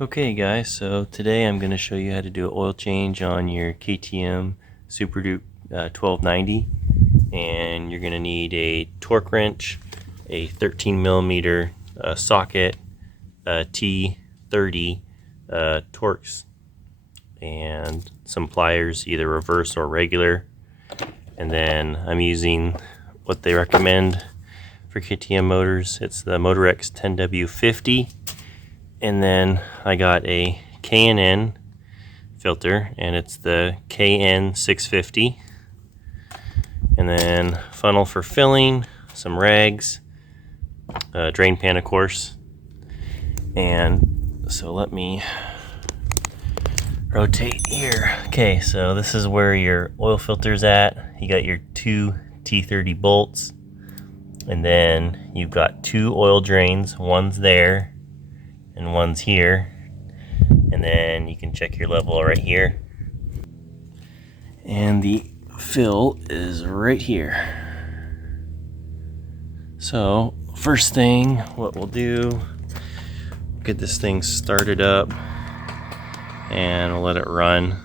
Okay guys, so today I'm going to show you how to do an oil change on your KTM Super Duke 1290, and you're going to need a torque wrench, a 13 millimeter socket, a T30 Torx, and some pliers, either reverse or regular. And then I'm using what they recommend for KTM motors. It's the Motorex 10W50. And then I got a K&N filter, and it's the KN650. And then funnel for filling, some rags, drain pan of course. And so let me rotate here. Okay, so this is where your oil filter's at. You got your two T30 bolts, and then you've got two oil drains. One's there and one's here, and then you can check your level right here, and the fill is right here. So first thing, what we'll do, get this thing started up and we'll let it run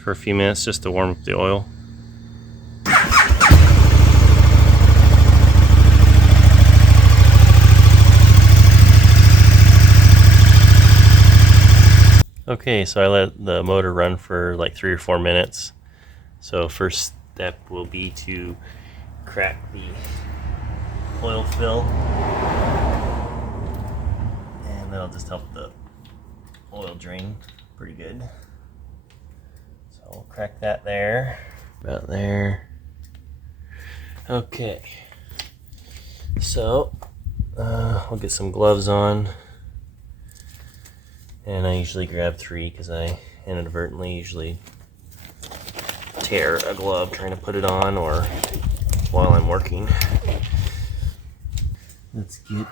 for a few minutes just to warm up the oil. Okay, so I let the motor run for like 3 or 4 minutes. So first step will be to crack the oil fill, and that'll just help the oil drain pretty good. So we'll crack that there, about there. Okay, so I'll get some gloves on. And I usually grab 3 because I inadvertently usually tear a glove trying to put it on or while I'm working. Let's get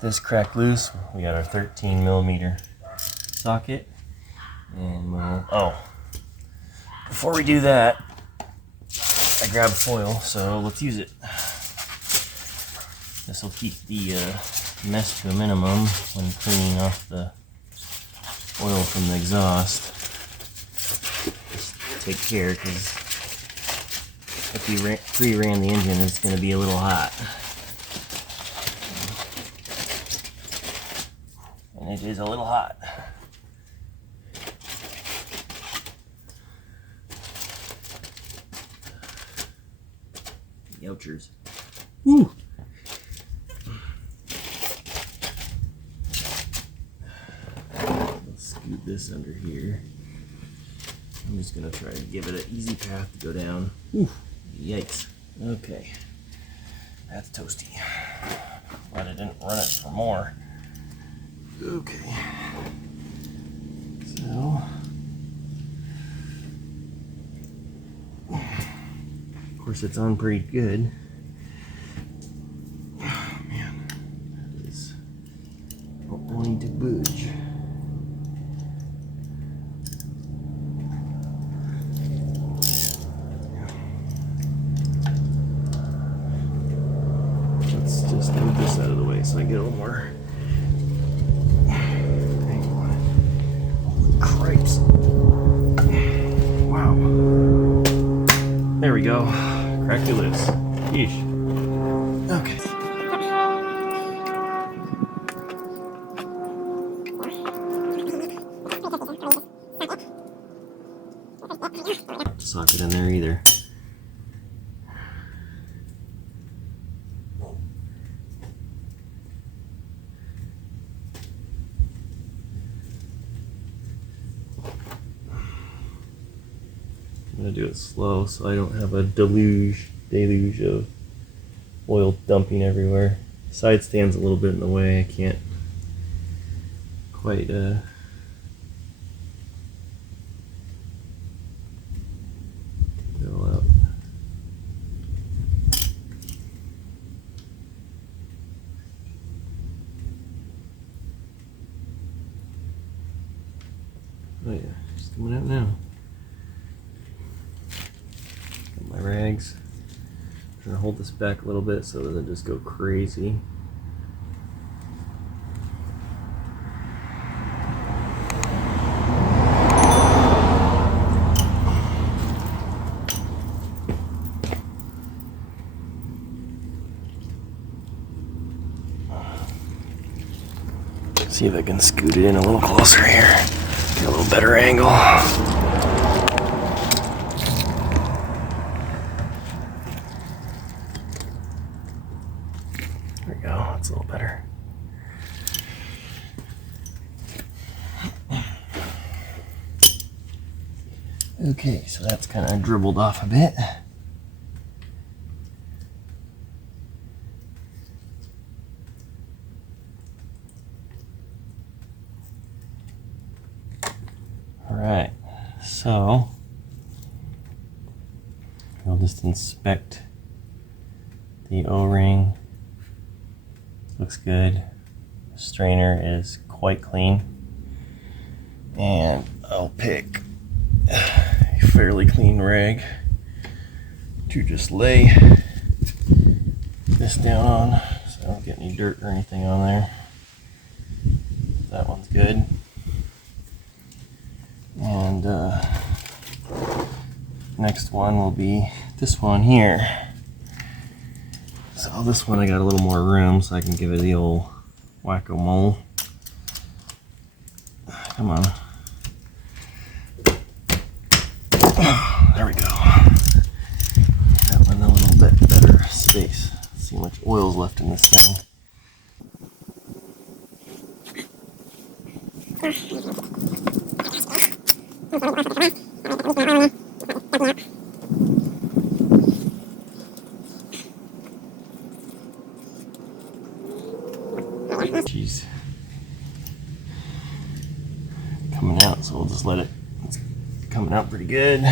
this crack loose. We got our 13 millimeter socket, and before we do that, I grabbed foil, so let's use it. This will keep the mess to a minimum when cleaning off the oil from the exhaust. Just take care, because if you pre-ran the engine, it's going to be a little hot. And it is a little hot. Ouchers. Woo! Scoot this under here. I'm just gonna try to give it an easy path to go down. Ooh, yikes. Okay, that's toasty. Glad I didn't run it for more. Okay, so of course it's on pretty good. Oh man, that is not wanting to budge. Just move this out of the way so I get a little more. Hang on. Holy cripes. Wow. There we go. Cracked it loose. Yeesh. Okay. Not to sock it in there either. I'm gonna do it slow so I don't have a deluge of oil dumping everywhere. Side stand's a little bit in the way. I can't quite fill out. Oh yeah, it's coming out now. My rags. I'm trying to hold this back a little bit so it doesn't just go crazy. See if I can scoot it in a little closer here. Get a little better angle. There we go, that's a little better. Okay, so that's kind of dribbled off a bit. Alright, so we'll just inspect the O-ring. Looks good. The strainer is quite clean. And I'll pick a fairly clean rag to just lay this down on so I don't get any dirt or anything on there. That one's good. And next one will be this one here. So this one I got a little more room so I can give it the old whack-a-mole. Come on. There we go. That one a little bit better space. Let's see how much oil's left in this thing. Jeez. Coming out, so we'll just let it. It's coming out pretty good.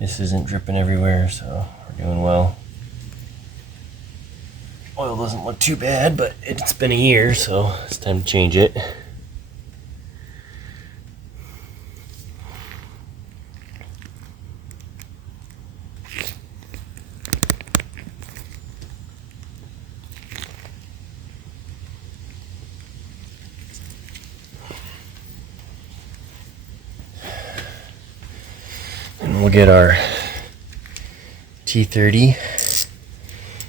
This isn't dripping everywhere, so we're doing well. Oil doesn't look too bad, but it's been a year, so it's time to change it. And we'll get our T30,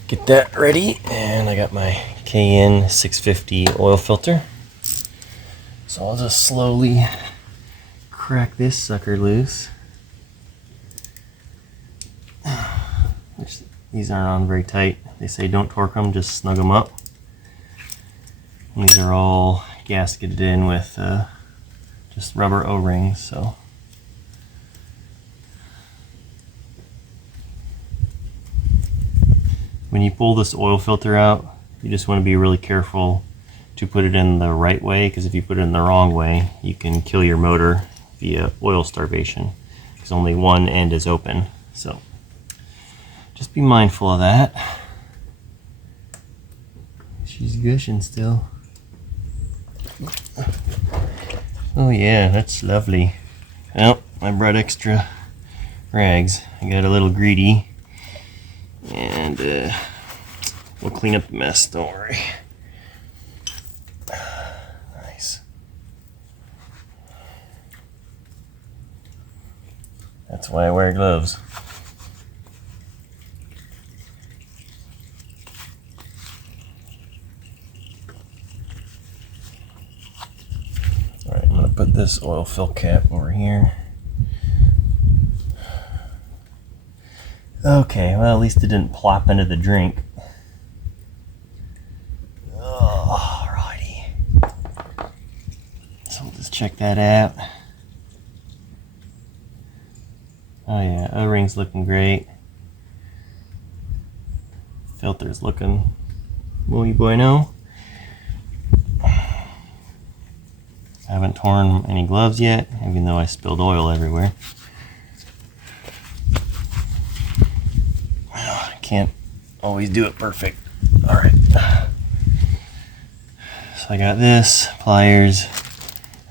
get that ready, and I got my KN 650 oil filter. So I'll just slowly crack this sucker loose. These aren't on very tight. They say don't torque them, just snug them up. And these are all gasketed in with just rubber O-rings, so. When you pull this oil filter out, you just want to be really careful to put it in the right way, because if you put it in the wrong way, you can kill your motor via oil starvation, because only one end is open. So just be mindful of that. She's gushing still. Oh yeah, that's lovely. Well, I brought extra rags. I got a little greedy. And we'll clean up the mess, don't worry. Nice. That's why I wear gloves. Alright, I'm going to put this oil fill cap over here. Okay, well, at least it didn't plop into the drink. Alrighty. So we'll just check that out. Oh yeah, O-ring's looking great. Filter's looking muy bueno. I haven't torn any gloves yet, even though I spilled oil everywhere. Can't always do it perfect. All right. So I got this, pliers.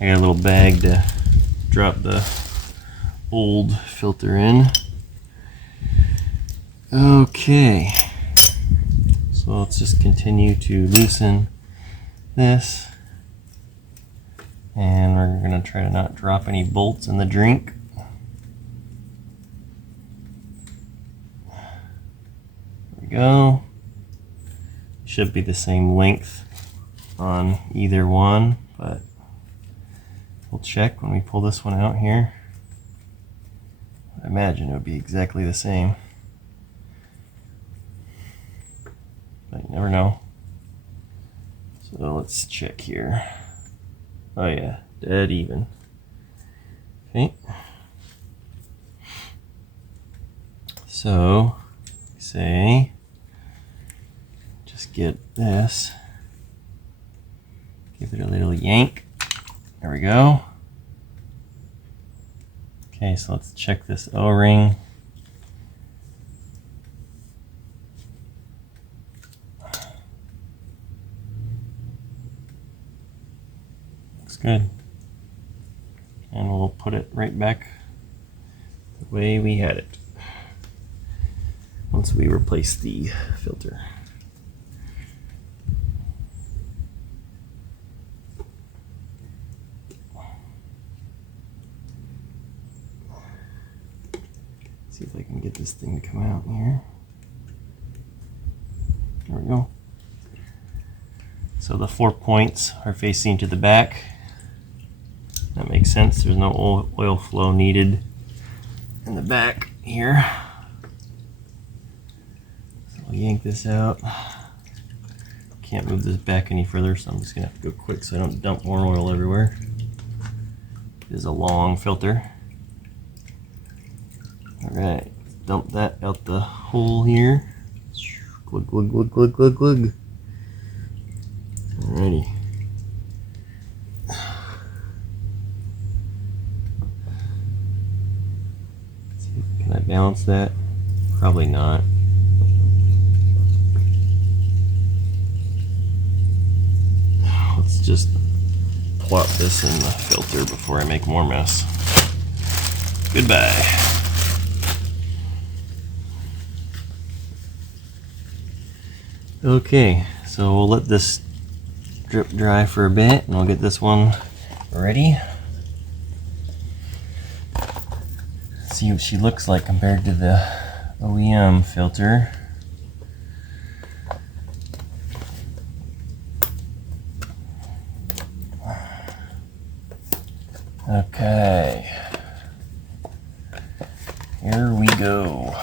I got a little bag to drop the old filter in. Okay. So let's just continue to loosen this. And we're gonna try to not drop any bolts in the drink. Go. Should be the same length on either one, but we'll check when we pull this one out here. I imagine it would be exactly the same, but you never know. So let's check here. Oh yeah, dead even. Okay. So, say, just get this, give it a little yank. There we go. Okay, so let's check this O-ring. Looks good. And we'll put it right back the way we had it once we replace the filter. See if I can get this thing to come out here. There we go. So the 4 points are facing to the back. That makes sense. There's no oil flow needed in the back here. So I'll yank this out. Can't move this back any further, so I'm just gonna have to go quick so I don't dump more oil everywhere. It is a long filter. Alright, dump that out the hole here. Glug, glug, glug, glug, glug, glug. Alrighty. Can I balance that? Probably not. Let's just plop this in the filter before I make more mess. Goodbye. Okay, so we'll let this drip dry for a bit and I'll get this one ready. See what she looks like compared to the OEM filter. Okay, here we go.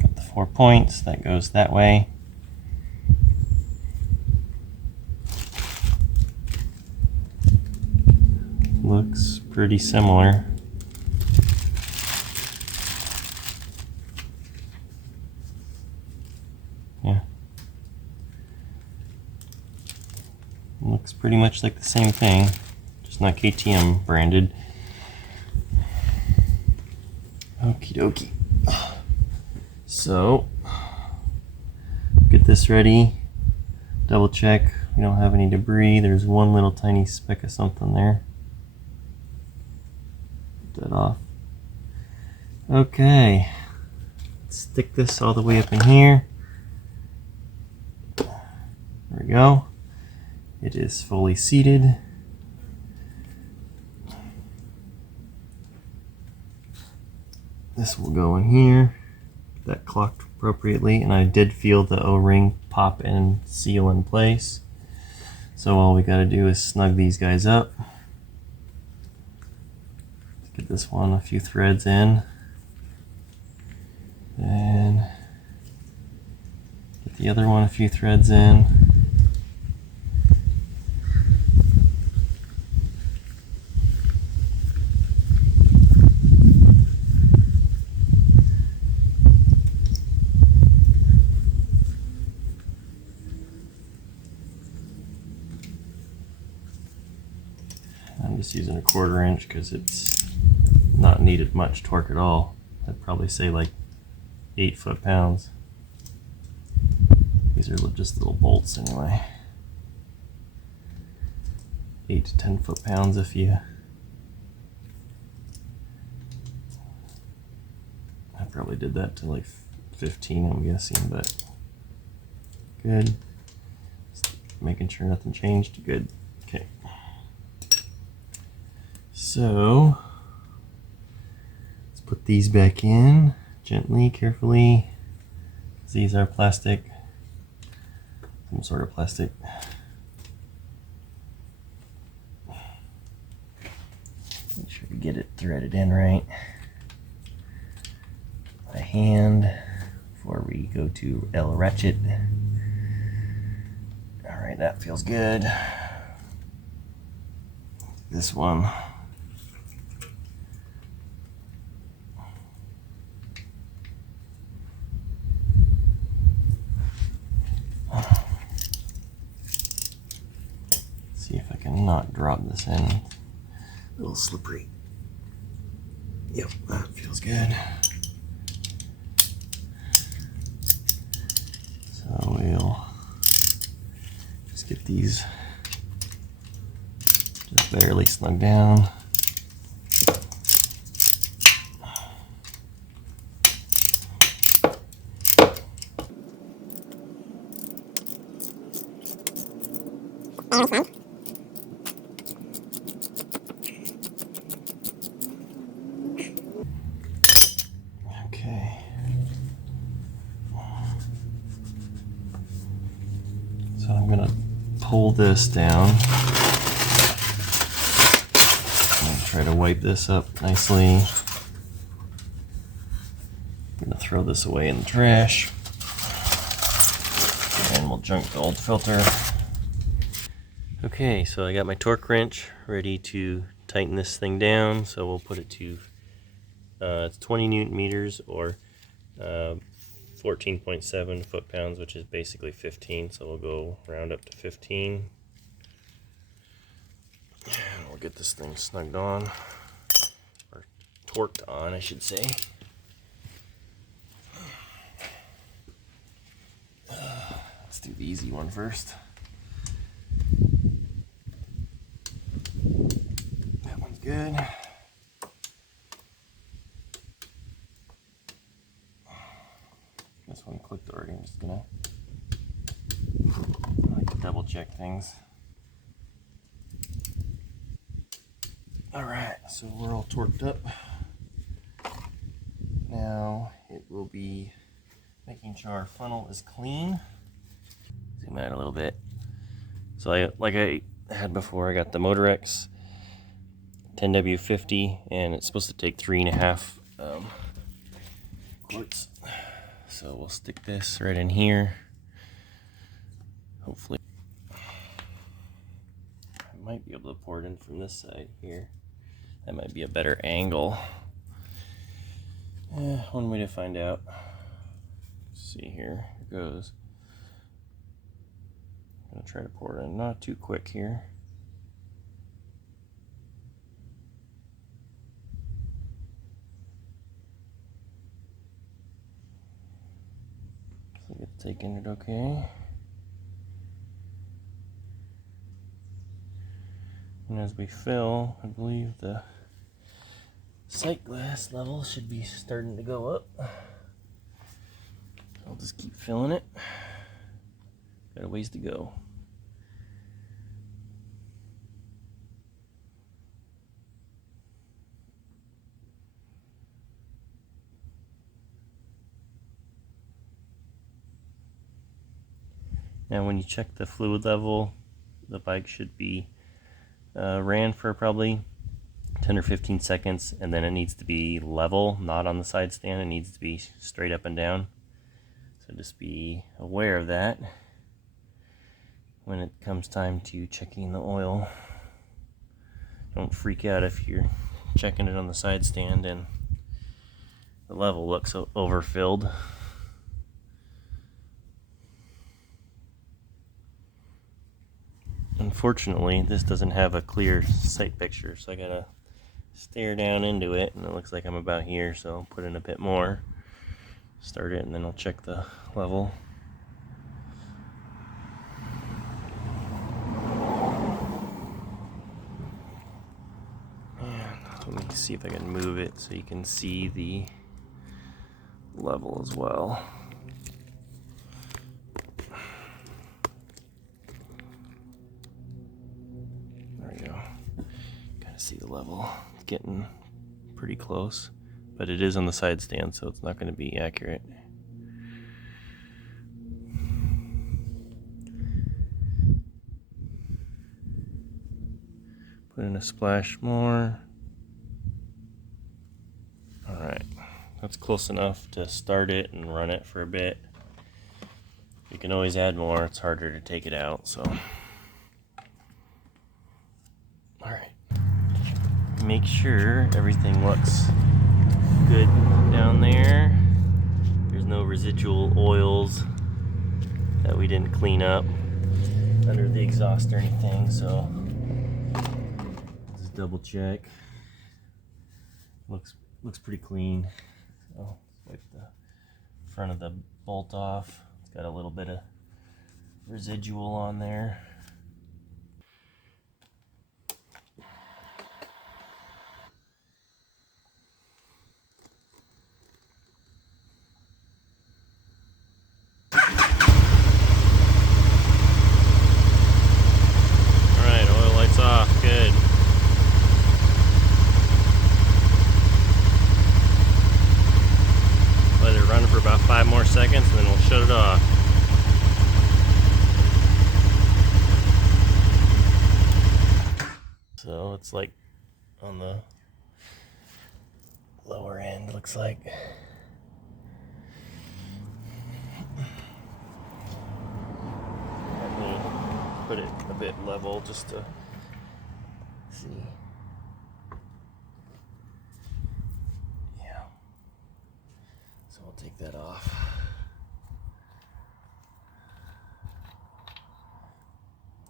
Got the 4 points, that goes that way. Looks pretty similar. Yeah. Looks pretty much like the same thing, just not KTM branded. Okie dokie. So, get this ready. Double check we don't have any debris. There's one little tiny speck of something there. That off. Okay, let's stick this all the way up in here. There we go. It is fully seated. This will go in here. That clocked appropriately, and I did feel the O-ring pop and seal in place. So all we got to do is snug these guys up. Get this one a few threads in, and get the other one a few threads in. I'm just using a 1/4 inch because it's not needed much torque at all. I'd probably say like 8 foot-pounds. These are just little bolts anyway. 8 to 10 foot-pounds if you... I probably did that to like 15, I'm guessing, but good. Just making sure nothing changed. Good. Okay. So put these back in gently, carefully. These are plastic, some sort of plastic. Make sure to get it threaded in right by hand before we go to L ratchet. Alright, that feels good. This one. See if I can not drop this in. A little slippery. Yep, that feels good. So we'll just get these just barely snug down. Okay. So I'm gonna pull this down and try to wipe this up nicely. I'm gonna throw this away in the trash and we'll junk the old filter. Okay, so I got my torque wrench ready to tighten this thing down. So we'll put it to it's 20 Newton meters or 14.7 foot-pounds, which is basically 15. So we'll go round up to 15. And we'll get this thing snugged on, or torqued on, I should say. Let's do the easy one first. That one's good. This one clicked already. I'm just gonna like to double check things. Alright, so we're all torqued up. Now it will be making sure our funnel is clean. Zoom out a little bit. So like I had before, I got the Motorex 10W50 and it's supposed to take 3.5 quarts. So we'll stick this right in here. Hopefully I might be able to pour it in from this side here. That might be a better angle. One way to find out. Let's see here. Here goes. I'm gonna try to pour it in not too quick here. So it's taking it okay. And as we fill, I believe the sight glass level should be starting to go up. I'll just keep filling it. Got a ways to go. Now when you check the fluid level, the bike should be ran for probably 10 or 15 seconds, and then it needs to be level, not on the side stand. It needs to be straight up and down. So just be aware of that when it comes time to checking the oil. Don't freak out if you're checking it on the side stand and the level looks overfilled. Unfortunately, this doesn't have a clear sight picture, so I gotta stare down into it, and it looks like I'm about here, so I'll put in a bit more, start it, and then I'll check the level. And let me see if I can move it so you can see the level as well. There we go. Kind of see the level. It's getting pretty close. but it is on the side stand, so it's not going to be accurate. Put in a splash more. Alright, that's close enough to start it and run it for a bit. You can always add more, it's harder to take it out, so. Alright, make sure everything looks good down there. There's no residual oils that we didn't clean up under the exhaust or anything, so just double check. Looks pretty clean. So wipe the front of the bolt off. It's got a little bit of residual on there. Alright, oil lights off, good. Let it run for about 5 more seconds and then we'll shut it off. So it's like on the lower end, looks like. Let me put it a bit level just to see. Yeah. So I'll take that off.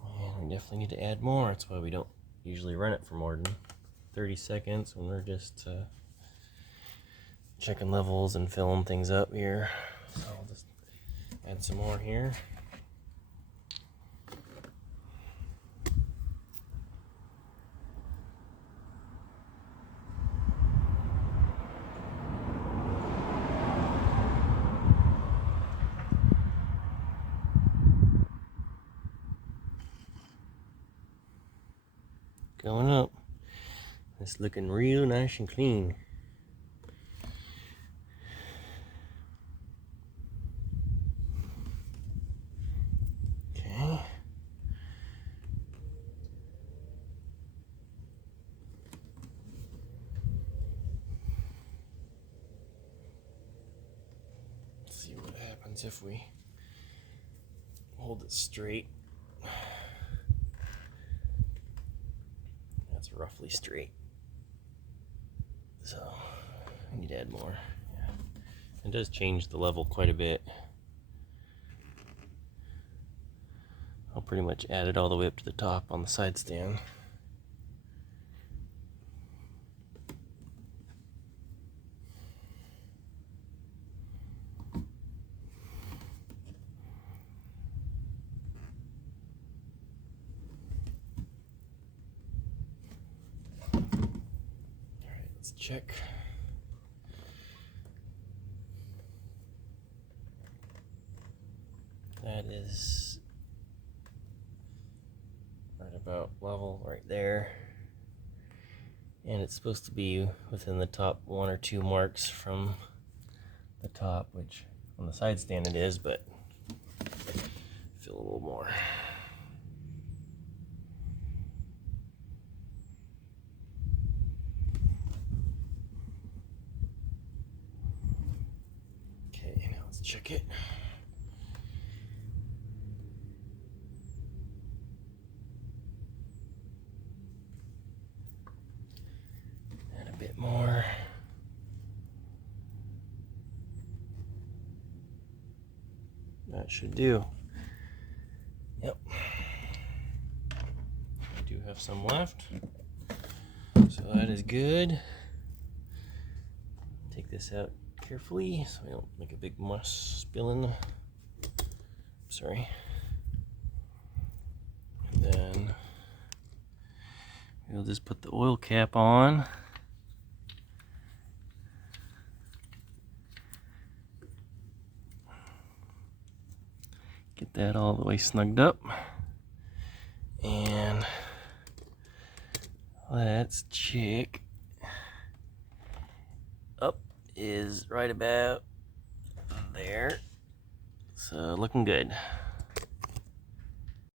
And we definitely need to add more. That's why we don't usually run it for more than 30 seconds when we're just checking levels and filling things up here. So I'll just add some more here. Going up. It's looking real nice and clean. Okay. Let's see what happens if we hold it straight. That's roughly straight. So I need to add more. Yeah. It does change the level quite a bit. I'll pretty much add it all the way up to the top on the side stand. Alright, let's check. That is right about level right there. And it's supposed to be within the top 1 or 2 marks from the top, which on the side stand it is, but fill a little more. Okay, now let's check it. Bit more. That should do. Yep. I do have some left. So that is good. Take this out carefully so I don't make a big mess spilling. Sorry. And then we'll just put the oil cap on. Get that all the way snugged up. And let's check up is right about there. So looking good.